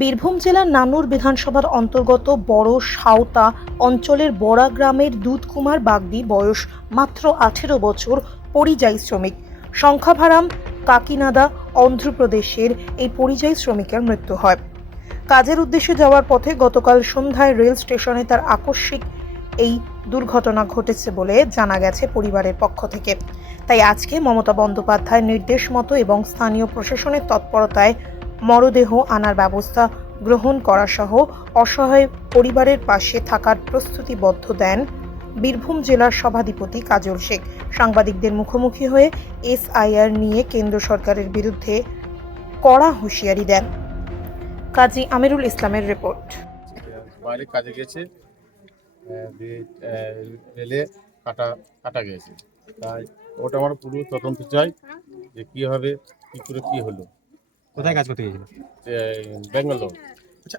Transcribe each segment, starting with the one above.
বীরভূম জেলার নানুর বিধানসভার অন্তর্গত বড় সাঁওতা অঞ্চলের বড়া গ্রামের দুধকুমার বাগদি বয়স মাত্র আঠেরো বছর, পরিযায়ী শ্রমিক। সংখ্যাভারাম কাকিনাদা অন্ধ্রপ্রদেশের এই পরিযায়ী শ্রমিকের মৃত্যু হয়। কাজের উদ্দেশ্যে যাওয়ার পথে গতকাল সন্ধ্যায় রেল স্টেশনে তার আকস্মিক এই দুর্ঘটনা ঘটেছে বলে জানা গেছে পরিবারের পক্ষ থেকে। তাই আজকে মমতা বন্দ্যোপাধ্যায়ের নির্দেশ মতো এবং স্থানীয় প্রশাসনের তৎপরতায় মরদেহ আনার ব্যবস্থা গ্রহণ করা সহ অসহায় পরিবারের পাশে থাকার প্রস্তুতিবদ্ধ দেন বীরভূম জেলার সভাধিপতি কাজল শেখ। সাংবাদিকদের মুখোমুখি হয়ে এসআইআর নিয়ে কেন্দ্র সরকারের বিরুদ্ধে কড়া হুঁশিয়ারি দেন। কাজী আমিরুল ইসলামের রিপোর্ট। বাইরে কাজে গেছে রেলে কাটা কাটা গেছে। তাই ওটা আমার পুরো তদন্ত চাই যে কী হবে, কী করে কী হলো। কোথায় কাজ করতে গিয়েছিল? ব্যাঙ্গালোর আচ্ছা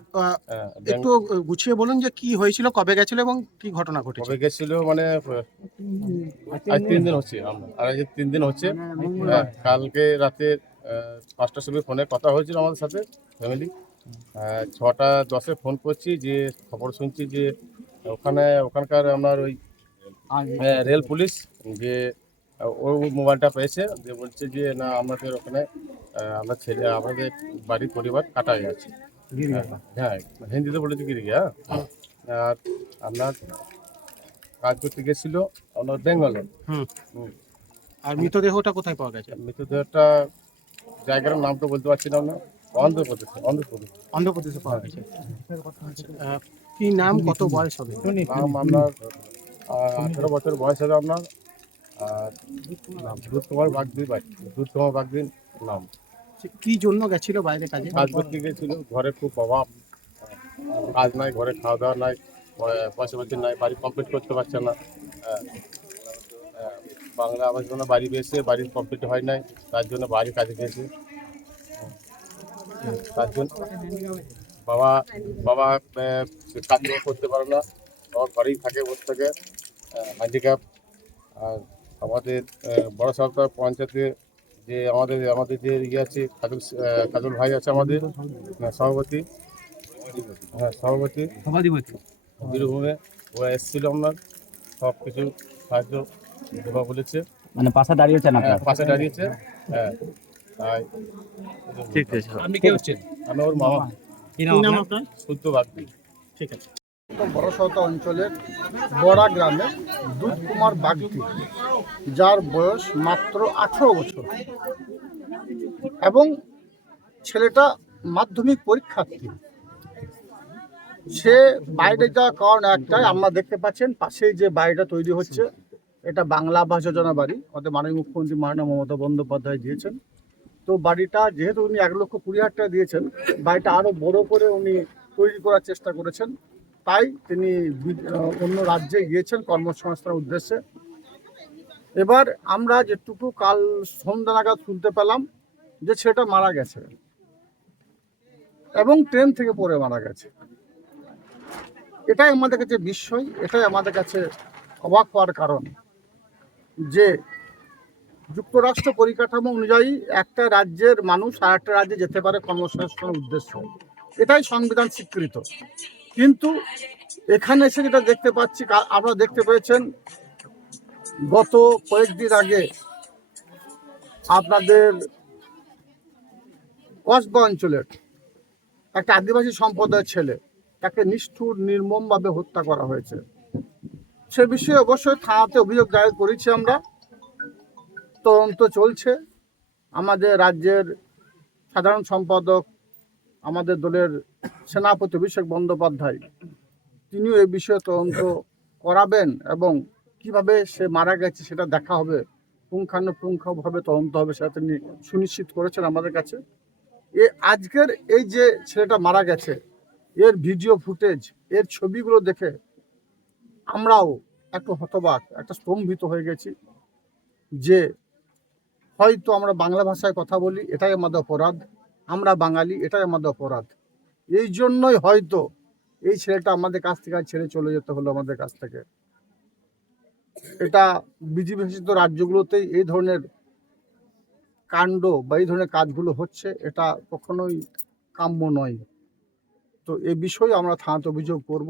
একটু গুছিয়ে বলুন যে কি হয়েছিল কবে গেছিল এবং কি ঘটনা ঘটেছে? কবে গেছিল মানে আজ তিন দিন হচ্ছে আর আজ তিন দিন হচ্ছে। হ্যাঁ, কালকে রাতে পাঁচটার সময় ফোনে কথা হয়েছিল আমাদের সাথে ফ্যামিলি ছটা দশে ফোন করছি যে খবর শুনছি যে ওখানে ওখানকার আপনার ওই হ্যাঁ, রেল পুলিশ যে ও মোবাইলটা পেয়েছে যে বলছে যে না আমাদের ওখানে আমরা ছেলে আমাদের বাড়ির পরিবার কাটা গেছে হ্যাঁ, হ্যাঁ হিন্দিতে বলেছে কি হ্যাঁ আর আপনার কাজ করতে গেছিল হুম। হুম। আর মৃতদেহটা কোথায় পাওয়া গেছে? মৃতদেহটা জায়গার নামটা বলতে পারছি না আমরা। অন্ধ্রপ্রদেশ অন্ধ্রপ্রদেশ। অন্ধ্রপ্রদেশে পাওয়া গেছে। আহ, কি নাম কত বয়স হবে? নাম আপনার আঠেরো বছর বয়স হবে আপনার। আর নাম দুধ কুমার বাগদির বাড়ি দুধ কুমার বাগদির নাম। সে কি জন্য গেছিল বাইরে কাজে? কাজ করতে গিয়েছিল ঘরে খুব অভাব কাজ নাই ঘরে খাওয়া দাওয়া নাই পয়সা পাতি নাই বাড়ি কমপ্লিট করতে পারছে না। বাংলা আবাস জন্য বাড়ি পেয়েছে বাড়ি কমপ্লিট হয় নাই তার জন্য বাড়ি কাজে গিয়েছে তার জন্য বাবা বাবা কাজ করতে পারে না বাবা ঘরেই থাকে বসে থাকে হ্যান্ডিক্যাপ আর আমাদের বড় সরকার পঞ্চায়েতে যে আমাদের আমাদের যে ইয়ে আছে কাজল কাজল ভাই আছে আমাদের সভাপতি। হ্যাঁ সভাপতি। সভাধিপতি। বীরভূমে ও এসেছিল আপনার সব কিছু সাহায্য দেবা বলেছে। মানে পাশে দাঁড়িয়েছেন হ্যাঁ, পাশে দাঁড়িয়েছে। হ্যাঁ তাই। ঠিক আছে। আপনি কে হচ্ছেন? আমি ওর মামা। কি নাম আপনার? শুদ্ধ বাগদি। ঠিক আছে। বড়সড় অঞ্চলের বড়া গ্রামে দুধ কুমার বাগদি, যার বয়স মাত্র আঠেরো বছর। এবং ছেলেটা মাধ্যমিক পরীক্ষার্থী। সে বাইরে যাওয়ার কারণ একটাই, আমরা দেখতে পাচ্ছেন পাশেই যে বাড়িটা তৈরি হচ্ছে, এটা বাংলা আবাস যোজনা বাড়ি। অর্থাৎ মাননীয় মুখ্যমন্ত্রী মাননীয় মমতা বন্দ্যোপাধ্যায় দিয়েছেন। তো বাড়িটা যেহেতু উনি এক লক্ষ কুড়ি হাজার টাকা দিয়েছেন, বাড়িটা আরও বড় করে উনি তৈরি করার চেষ্টা করেছেন। তাই তিনি অন্য রাজ্যে গিয়েছেন কর্মসংস্থানের উদ্দেশ্যে। এবার আমরা যেটুকু কাল সন্ধ্যা নাগাদ শুনতে পেলাম যে ছেলেটা মারা গেছে এবং ট্রেন থেকে পড়ে মারা গেছে। এটাই আমাদের কাছে বিস্ময়, এটাই আমাদের কাছে অবাক হওয়ার কারণ যে যুক্তরাষ্ট্র পরিকাঠামো অনুযায়ী একটা রাজ্যের মানুষ আর একটা রাজ্যে যেতে পারে কর্মসংস্থানের উদ্দেশ্য। এটাই সংবিধান স্বীকৃত। কিন্তু এখানে এসে যেটা দেখতে পাচ্ছি আপনারা দেখতে পেয়েছেন, গত কয়েকদিন আগে আপনাদের কসবা অঞ্চলের একটা আদিবাসী সম্প্রদায়ের ছেলে, তাকে নিষ্ঠুর, নির্মমভাবে হত্যা করা হয়েছে। সে বিষয়ে অবশ্যই থানাতে অভিযোগ দায়ের করেছি আমরা। তদন্ত চলছে। আমাদের রাজ্যের সাধারণ সম্পাদক আমাদের দলের সেনাপতি অভিষেক বন্দ্যোপাধ্যায়, তিনিও এই বিষয়ে তদন্ত করাবেন এবং কীভাবে সে মারা গেছে সেটা দেখা হবে, পুঙ্খানুপুঙ্খভাবে তদন্ত হবে সেটা তিনি সুনিশ্চিত করেছেন আমাদের কাছে। এ আজকের এই যে ছেলেটা মারা গেছে, এর ভিডিও ফুটেজ, এর ছবিগুলো দেখে আমরাও একটু হতবাক, একটা স্তম্ভিত হয়ে গেছি যে হয়তো আমরা বাংলা ভাষায় কথা বলি, এটাই আমাদের অপরাধ। আমরা বাঙালি, এটাই আমাদের অপরাধ। এই জন্যই হয়তো এই ছেলেটা আমাদের কাছ থেকে ছেড়ে চলে যেতে হলো আমাদের কাছ থেকে। এটা বিজেপি শাসিত রাজ্যগুলোতেই এই ধরনের কাণ্ড বা এই ধরনের কাজগুলো হচ্ছে, এটা কখনোই কাম্য নয়। তো এ বিষয়ে আমরা থানাতে অভিযোগ করব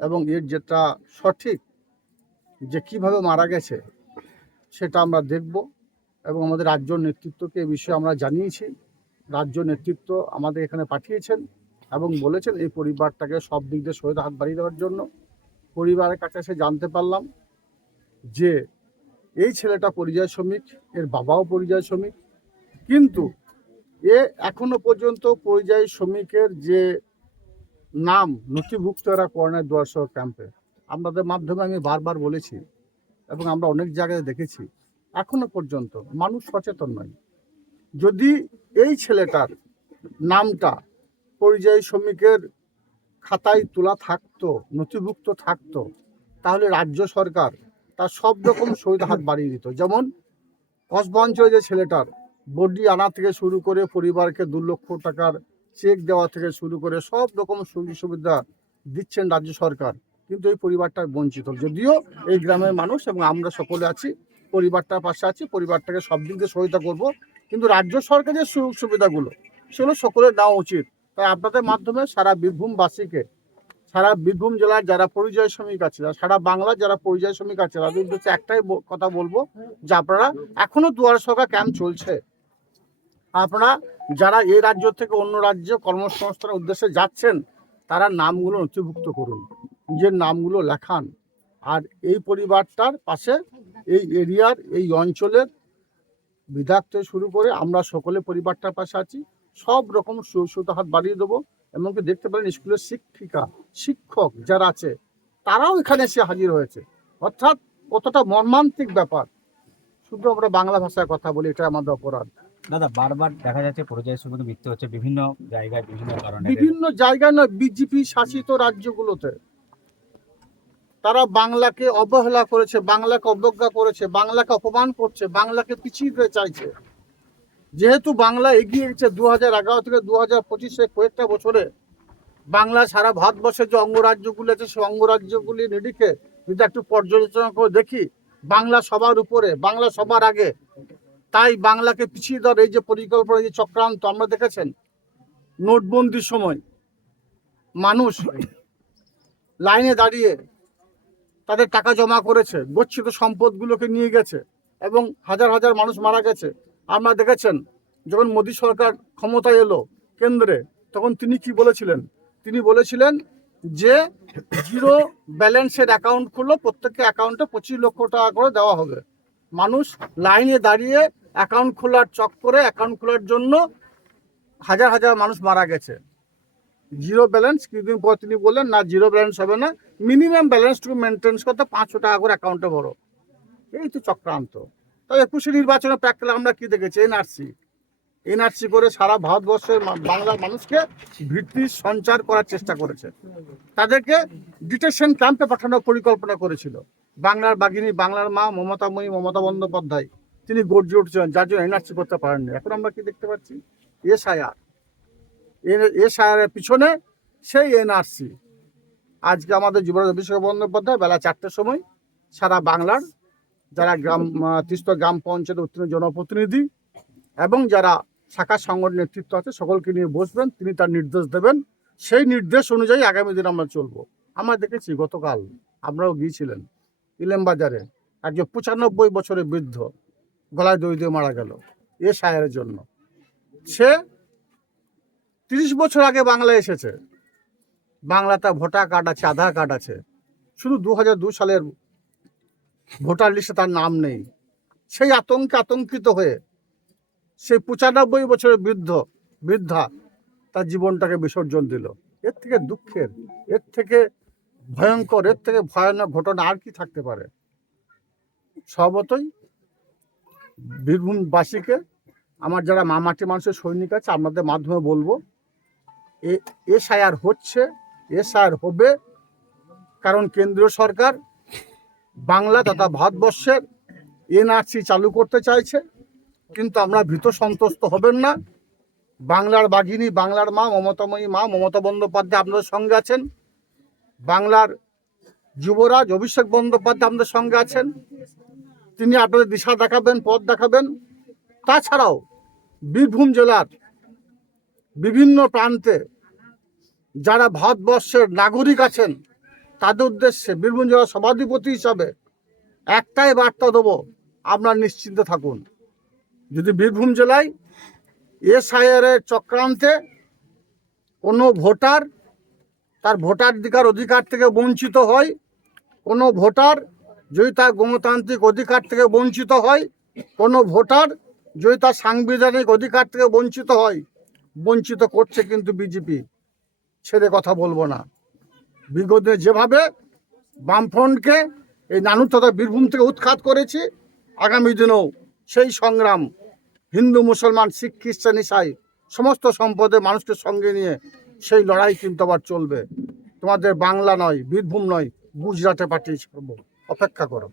এবং এর যেটা সঠিক যে কীভাবে মারা গেছে সেটা আমরা দেখব এবং আমাদের রাজ্য নেতৃত্বকে এ বিষয়ে আমরা জানিয়েছি। রাজ্য নেতৃত্ব আমাদের এখানে পাঠিয়েছেন এবং বলেছেন এই পরিবারটাকে সব দিক দিয়ে সহিত হাত বাড়িয়ে দেওয়ার জন্য। পরিবারের কাছে এসে জানতে পারলাম যে এই ছেলেটা পরিযায়ী শ্রমিক, এর বাবাও পরিযায়ী শ্রমিক। কিন্তু এ এখনও পর্যন্ত পরিযায়ী শ্রমিকের যে নাম নথিভুক্ত এরা করোনার দুয়ারসহ ক্যাম্পে। আপনাদের মাধ্যমে আমি বারবার বলেছি এবং আমরা অনেক জায়গায় দেখেছি। এখনও পর্যন্ত মানুষ সচেতন নয়। যদি এই ছেলেটার নামটা পরিযায়ী শ্রমিকের খাতায় তোলা থাকতো, নথিভুক্ত থাকতো, তাহলে রাজ্য সরকার তার সব রকম শহীদ হাত বাড়িয়ে দিত। যেমন কসবা অঞ্চলে যে ছেলেটার বডি আনা থেকে শুরু করে পরিবারকে দু লক্ষ টাকার চেক দেওয়া থেকে শুরু করে সব রকম সুযোগ সুবিধা দিচ্ছেন রাজ্য সরকার, কিন্তু এই পরিবারটা বঞ্চিত। যদিও এই গ্রামের মানুষ এবং আমরা সকলে আছি, পরিবারটার পাশে আছি, পরিবারটাকে সব দিক দিয়ে সহায়তা করব। কিন্তু রাজ্য সরকারের সুযোগ সুবিধাগুলো, সেগুলো সকলের নেওয়া উচিত। তাই আপনাদের মাধ্যমে সারা বীরভূমবাসীকে, সারা বীরভূম জেলার যারা পরিযায়ী শ্রমিক আছে, সারা বাংলার যারা পরিযায়ী শ্রমিক আছে, তাদের উদ্দেশ্যে একটাই কথা বলব যে আপনারা এখনও দুয়ার সরকার ক্যাম্প চলছে। আপনারা যারা এই রাজ্য থেকে অন্য রাজ্যে কর্মসংস্থানের উদ্দেশ্যে যাচ্ছেন, তারা নামগুলো নথিভুক্ত করুন, নিজের নামগুলো লেখান। আর এই পরিবারটার পাশে, এই এরিয়ার, এই অঞ্চলের বিধায়ক থেকে শুরু করে আমরা সকলে পরিবারটার পাশে আছি। সব রকম সুস্থ হাত বাড়িয়ে দেবো। এমনকি দেখতে পারেন স্কুলের শিক্ষিকা শিক্ষক যারা আছে তারাও এখানে এসে হাজির হয়েছে। অর্থাৎ কতটা মর্মান্তিক ব্যাপার। শুধু আমরা বাংলা ভাষায় কথা বলি এটা আমাদের অপরাধ। দাদা বারবার দেখা যাচ্ছে পরিযায়ী শ্রমিকের মৃত্যু হচ্ছে বিভিন্ন জায়গায় বিভিন্ন কারণে। বিভিন্ন জায়গায় নয় বিজেপি শাসিত রাজ্যগুলোতে। তারা বাংলাকে অবহেলা করেছে, বাংলাকে অবজ্ঞা করেছে, বাংলাকে অপমান করছে, বাংলাকে পিছিয়ে চাইছে। যেহেতু বাংলা এগিয়ে গেছে দু হাজার এগারো থেকে দু হাজার পঁচিশে কয়েকটা বছরে, বাংলা সারা ভারতবর্ষের যে অঙ্গরাজ্যগুলি আছে, সেই অঙ্গরাজ্যগুলি নিরিখে যদি একটু পর্যালোচনা করে দেখি, বাংলা সবার উপরে, বাংলা সবার আগে, তাই বাংলাকে পিছিয়ে দেওয়ার এই যে পরিকল্পনা যে চক্রান্ত আমরা দেখেছেন, নোটবন্দির সময় মানুষ লাইনে দাঁড়িয়ে তাদের টাকা জমা করেছে, গচ্ছিত সম্পদগুলোকে নিয়ে গেছে এবং হাজার হাজার মানুষ মারা গেছে। আপনারা দেখেছেন, যখন মোদী সরকার ক্ষমতায় এলো কেন্দ্রে, তখন তিনি কি বলেছিলেন? তিনি বলেছিলেন যে, জিরো ব্যালেন্সের অ্যাকাউন্ট খুললো, প্রত্যেককে অ্যাকাউন্টে পঁচিশ লক্ষ টাকা করে দেওয়া হবে। মানুষ লাইনে দাঁড়িয়ে অ্যাকাউন্ট খোলার চক্করে অ্যাকাউন্ট খোলার জন্য হাজার হাজার মানুষ মারা গেছে। জিরো ব্যালেন্স কিছুদিন পর তিনি বললেন, না, জিরো ব্যালেন্স হবে না। মিনিমাম ব্যালেন্স টু মেনটেন্স করতে পাঁচশো টাকা করে অ্যাকাউন্টে বড় এই তো চক্রান্ত। তাই একুশে নির্বাচনের প্র্যাকটিক্যাল আমরা কি দেখেছি? এনআরসি এনআরসি করে সারা ভারতবর্ষের বাংলার মানুষকে ভিত্তি সঞ্চার করার চেষ্টা করেছে। তাদেরকে ডিটেশন ক্যাম্পে পাঠানোর পরিকল্পনা করেছিল। বাংলার বাগিনী বাংলার মা মমতাময়ী, মমতা বন্দ্যোপাধ্যায়। তিনি গর্জে উঠছিলেন, যার জন্য এনআরসি করতে পারেননি। এখন আমরা কি দেখতে পাচ্ছি? এসআইআর এসআইআর পিছনে, সেই এনআরসি আজকে আমাদের যুবরাজ অভিষেক বন্দ্যোপাধ্যায় বেলা চারটের সময় সারা বাংলার যারা গ্রাম তিস্তা গ্রাম পঞ্চায়েত উত্তীর্ণ জনপ্রতিনিধি এবং যারা শাখা সংগঠন নেতৃত্ব আছে, সকলকে নিয়ে বসবেন, তিনি তার নির্দেশ দেবেন। সেই নির্দেশ অনুযায়ী আগামী দিন আমরা চলবো। আমরা দেখেছি গতকাল আমরাও গিয়েছিলেন ইলেম বাজারে একজন পঁচানব্বই বছরের বৃদ্ধ গলায় দই দিয়ে মারা গেল এ সায়ের জন্য। সে তিরিশ বছর আগে বাংলায় এসেছে। বাংলা তার ভোটার কার্ড আছে, আধার কার্ড আছে। শুধু দু হাজার দু সালের ভোটার লিস্টে তার নাম নেই। সেই আতঙ্কে আতঙ্কিত হয়ে সেই পঁচানব্বই বছরের বৃদ্ধ, বৃদ্ধা তার জীবনটাকে বিসর্জন দিল। এর থেকে দুঃখের, এর থেকে ভয়ঙ্কর, এর থেকে ভয়ানক ঘটনা আর কি থাকতে পারে? সর্বতই বীরভূমবাসীকে আমার যারা মামাটি মানুষের সৈনিক আছে, আপনাদের মাধ্যমে বলব এসআইআর হচ্ছে, এসআইআর হবে কারণ কেন্দ্রীয় সরকার বাংলা তথা ভারতবর্ষের এনআরসি চালু করতে চাইছে, কিন্তু আমরা ভীত সন্তুষ্ট হবেন না। বাংলার বাঘিনী, বাংলার মা, মমতাময়ী মা, মমতা বন্দ্যোপাধ্যায় আপনাদের সঙ্গে আছেন। বাংলার যুবরাজ অভিষেক বন্দ্যোপাধ্যায় আপনাদের সঙ্গে আছেন। তিনি আপনাদের দিশা দেখাবেন, পথ দেখাবেন। তাছাড়াও বীরভূম জেলার বিভিন্ন প্রান্তে যারা ভারতবর্ষের নাগরিক আছেন, তাদের উদ্দেশ্যে বীরভূম জেলার সভাধিপতি হিসাবে একটাই বার্তা দেবো, আপনারা নিশ্চিন্তে থাকুন। যদি বীরভূম জেলায় এসআইআর এর চক্রান্তে কোনো ভোটার তার ভোটাধিকার অধিকার থেকে বঞ্চিত হয়, কোনো ভোটার যদি তার গণতান্ত্রিক অধিকার থেকে বঞ্চিত হয়, কোনো ভোটার যদি তার সাংবিধানিক অধিকার থেকে বঞ্চিত হয়, বঞ্চিত করছে কিন্তু বিজেপি। ছেড়ে কথা বলব না। বিগত যেভাবে বামফ্রন্টকে এই নানু তথা বীরভূম থেকে উৎখাত করেছি, আগামী দিনেও সেই সংগ্রাম হিন্দু, মুসলমান, শিখ, খ্রিস্টান, ইসাই সমস্ত সম্পদে মানুষকে সঙ্গে নিয়ে সেই লড়াই কিন্তু আবার চলবে। তোমাদের বাংলা নয়, বীরভূম নয়, গুজরাটে পাঠিয়ে ছাড়বো। অপেক্ষা করো।